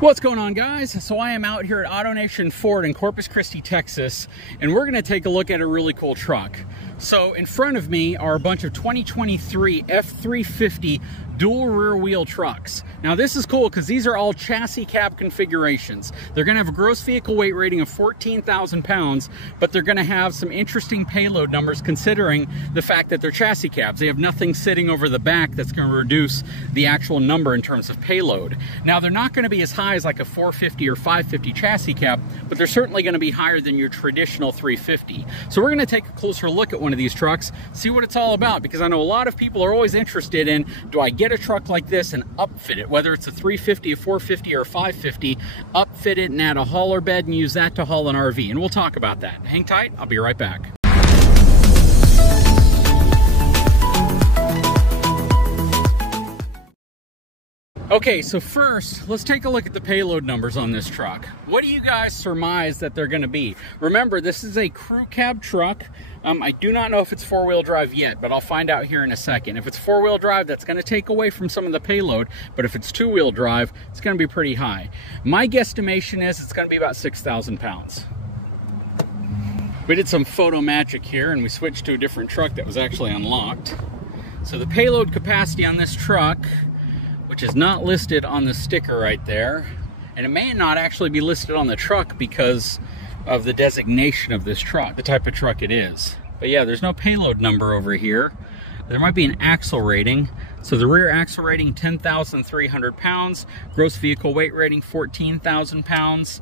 What's going on, guys? So I am out here at AutoNation Ford in Corpus Christi, Texas, and we're going to take a look at a really cool truck. So in front of me are a bunch of 2023 F350 dual rear wheel trucks. Now this is cool because these are all chassis cab configurations. They're going to have a gross vehicle weight rating of 14,000 pounds, but they're going to have some interesting payload numbers considering the fact that they're chassis cabs. They have nothing sitting over the back that's going to reduce the actual number in terms of payload. Now they're not going to be as high as like a 450 or 550 chassis cab, but they're certainly going to be higher than your traditional 350. So we're going to take a closer look at one of these trucks, see what it's all about, because I know a lot of people are always interested in, do I get a truck like this and upfit it, whether it's a 350, a 450, or a 550, upfit it and add a hauler bed and use that to haul an RV, and we'll talk about that. Hang tight, I'll be right back. Okay, so first, let's take a look at the payload numbers on this truck. What do you guys surmise that they're going to be? Remember, this is a crew cab truck. I do not know if it's four-wheel drive yet, but I'll find out here in a second. If it's four-wheel drive, that's going to take away from some of the payload, but if it's two-wheel drive, it's going to be pretty high. My guesstimation is it's going to be about 6,000 pounds. We did some photo magic here, and we switched to a different truck that was actually unlocked. So the payload capacity on this truck, which is not listed on the sticker right there, and it may not actually be listed on the truck because of the designation of this truck, the type of truck it is. But yeah, there's no payload number over here. There might be an axle rating. So the rear axle rating, 10,300 pounds. Gross vehicle weight rating, 14,000 pounds.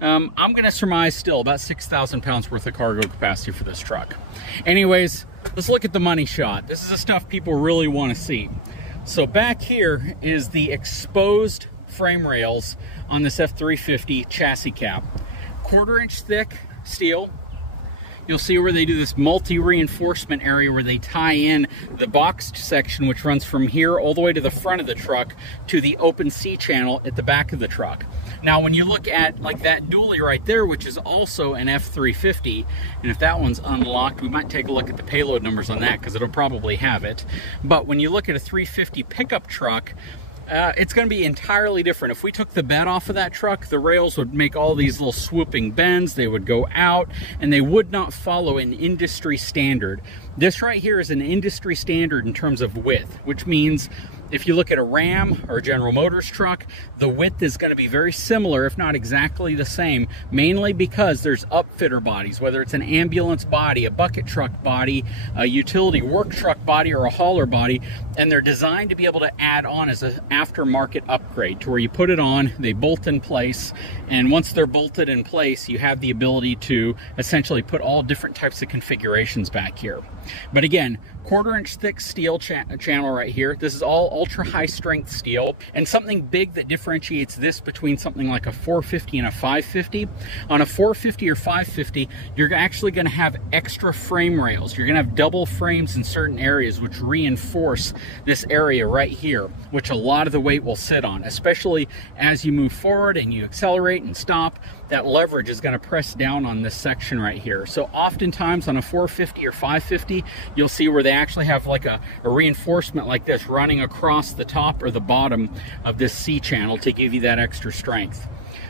I'm gonna surmise still about 6,000 pounds worth of cargo capacity for this truck. Anyways, let's look at the money shot. This is the stuff people really wanna see. So back here is the exposed frame rails on this F350 chassis cab. 1/4 inch thick steel. You'll see where they do this multi-reinforcement area where they tie in the boxed section, which runs from here all the way to the front of the truck to the open C channel at the back of the truck. Now, when you look at like that dually right there, which is also an F350, and if that one's unlocked, we might take a look at the payload numbers on that because it'll probably have it. But when you look at a 350 pickup truck, it's going to be entirely different. If we took the bed off of that truck, the rails would make all these little swooping bends, they would go out, and they would not follow an industry standard. This right here is an industry standard in terms of width, which means if you look at a Ram or a General Motors truck, the width is going to be very similar, if not exactly the same, mainly because there's upfitter bodies, whether it's an ambulance body, a bucket truck body, a utility work truck body, or a hauler body, and they're designed to be able to add on as an aftermarket upgrade to where you put it on, they bolt in place, and once they're bolted in place, you have the ability to essentially put all different types of configurations back here. But again, 1/4 inch thick steel channel right here. This is all ultra high strength steel, and something big that differentiates this between something like a 450 and a 550. On a 450 or 550, you're actually going to have extra frame rails. You're going to have double frames in certain areas which reinforce this area right here, which a lot of the weight will sit on, especially as you move forward and you accelerate and stop. That leverage is going to press down on this section right here. So oftentimes on a 450 or 550, you'll see where they actually have like a reinforcement like this running across the top or the bottom of this C channel to give you that extra strength.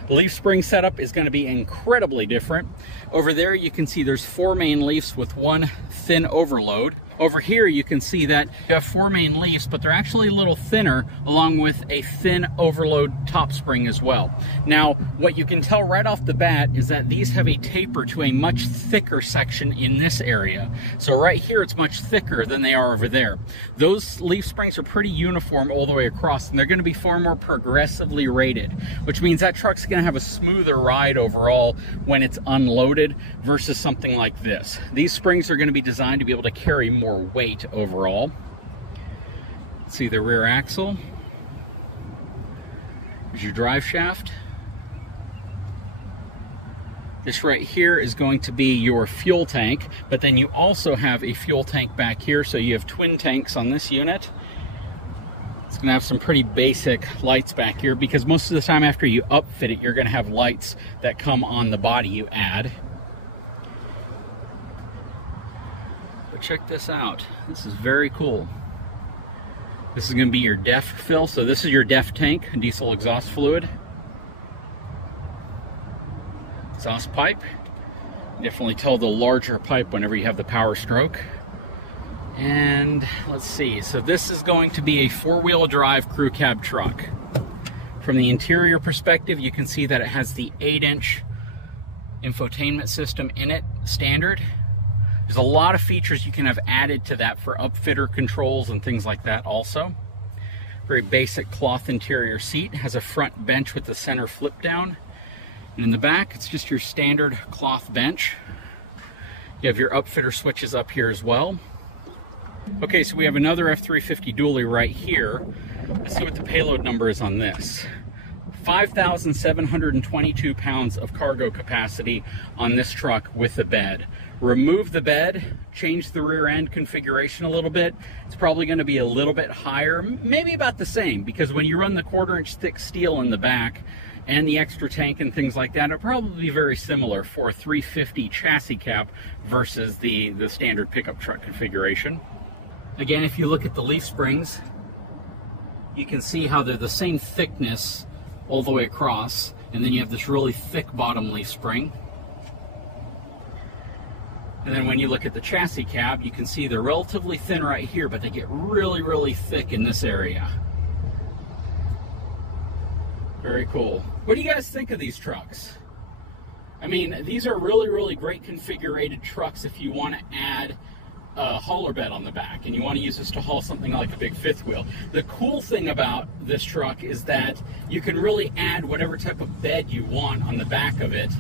The leaf spring setup is going to be incredibly different. Over there you can see there's 4 main leafs with 1 thin overload. Over here you can see that you have 4 main leaves, but they're actually a little thinner, along with a thin overload top spring as well. Now, what you can tell right off the bat is that these have a taper to a much thicker section in this area. So right here it's much thicker than they are over there. Those leaf springs are pretty uniform all the way across, and they're going to be far more progressively rated, which means that truck's going to have a smoother ride overall when it's unloaded versus something like this. These springs are going to be designed to be able to carry more weight overall. See the rear axle. There's your drive shaft. This right here is going to be your fuel tank, but then you also have a fuel tank back here, so you have twin tanks on this unit. It's going to have some pretty basic lights back here because most of the time after you upfit it, you're going to have lights that come on the body you add. Check this out. This is very cool. This is going to be your DEF fill. So this is your DEF tank, diesel exhaust fluid. exhaust pipe. Definitely tell the larger pipe whenever you have the power stroke. And let's see, so this is going to be a four-wheel drive crew cab truck. From the interior perspective, you can see that it has the 8-inch infotainment system in it, standard. There's a lot of features you can have added to that for upfitter controls and things like that also. Very basic cloth interior seat, has a front bench with the center flip down. And in the back, it's just your standard cloth bench. You have your upfitter switches up here as well. Okay, so we have another F-350 dually right here. Let's see what the payload number is on this. 5,722 pounds of cargo capacity on this truck with the bed. Remove the bed, change the rear end configuration a little bit. It's probably going to be a little bit higher, maybe about the same, because when you run the 1/4-inch thick steel in the back and the extra tank and things like that, it'll probably be very similar for a 350 chassis cab versus the standard pickup truck configuration. Again, if you look at the leaf springs, you can see how they're the same thickness all the way across, and then you have this really thick bottom leaf spring. And then when you look at the chassis cab, you can see they're relatively thin right here, but they get really, really thick in this area. Very cool. What do you guys think of these trucks? I mean, these are really, really great configured trucks if you want to add a hauler bed on the back and you want to use this to haul something like a big fifth wheel. The cool thing about this truck is that you can really add whatever type of bed you want on the back of it,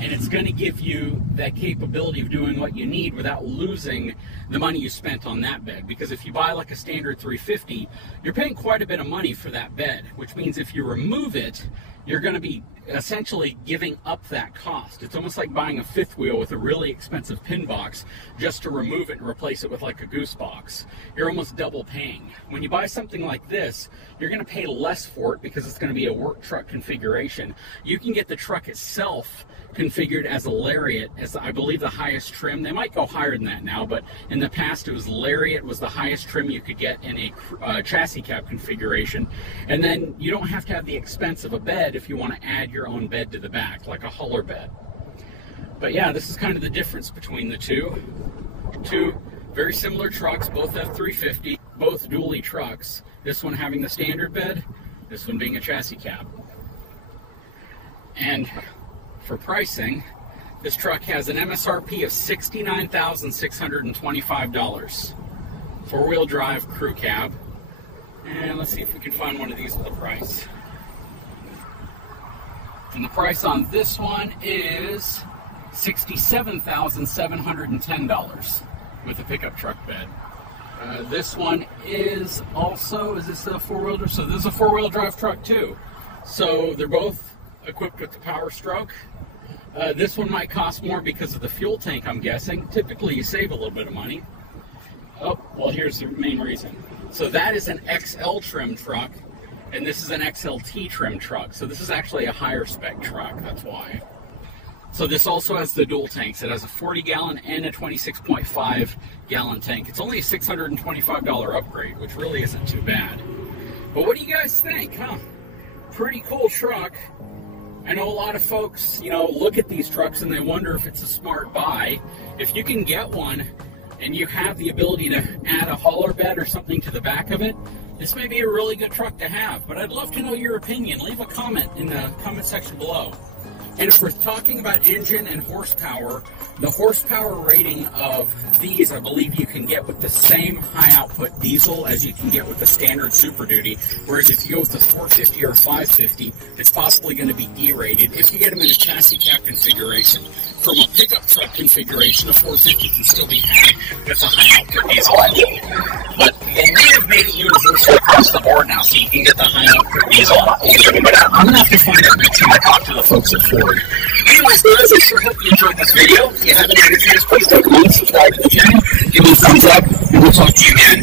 and it's going to give you that capability of doing what you need without losing the money you spent on that bed. Because if you buy like a standard 350, you're paying quite a bit of money for that bed, which means if you remove it, you're going to be essentially giving up that cost. It's almost like buying a fifth wheel with a really expensive pin box just to remove it and replace it with like a goose box. You're almost double paying. When you buy something like this, you're going to pay less for it because it's going to be a work truck configuration. You can get the truck itself configured as a Lariat, as I believe the highest trim. They might go higher than that now, but in the past it was Lariat was the highest trim you could get in a chassis cab configuration. And then you don't have to have the expense of a bed if you want to add your own bed to the back, like a hauler bed. But yeah, this is kind of the difference between the two. Two very similar trucks, both F-350, both dually trucks. This one having the standard bed, this one being a chassis cab. And for pricing, this truck has an MSRP of $69,625. Four-wheel drive crew cab. And let's see if we can find one of these with a price. And the price on this one is $67,710 with a pickup truck bed. This one is also, is this a four-wheel drive? So this is a four-wheel drive truck too. So they're both equipped with the power stroke. This one might cost more because of the fuel tank, I'm guessing. Typically you save a little bit of money. Oh, well, here's the main reason. So that is an XL trim truck, and this is an XLT trim truck. So this is actually a higher spec truck, that's why. So this also has the dual tanks. It has a 40-gallon and a 26.5-gallon tank. It's only a $625 upgrade, which really isn't too bad. But what do you guys think, huh? Pretty cool truck. I know a lot of folks, you know, look at these trucks and they wonder if it's a smart buy. If you can get one and you have the ability to add a hauler bed or something to the back of it, this may be a really good truck to have. But I'd love to know your opinion. Leave a comment in the comment section below. And if we're talking about engine and horsepower, the horsepower rating of these, I believe you can get with the same high output diesel as you can get with the standard Super Duty. Whereas if you go with the 450 or 550, it's possibly going to be D-rated. If you get them in a chassis cab configuration, from a pickup truck configuration, a 450 can still be had. That's a high output diesel engine. But they may have made it universal across the board now, so you can get the high output diesel. But I'm going to have to find out next time I talk to the folks at Ford. Anyways, guys, I sure hope you enjoyed this video. If you haven't had a chance, please take a moment, subscribe to the channel, give me a thumbs up, and we'll talk to you again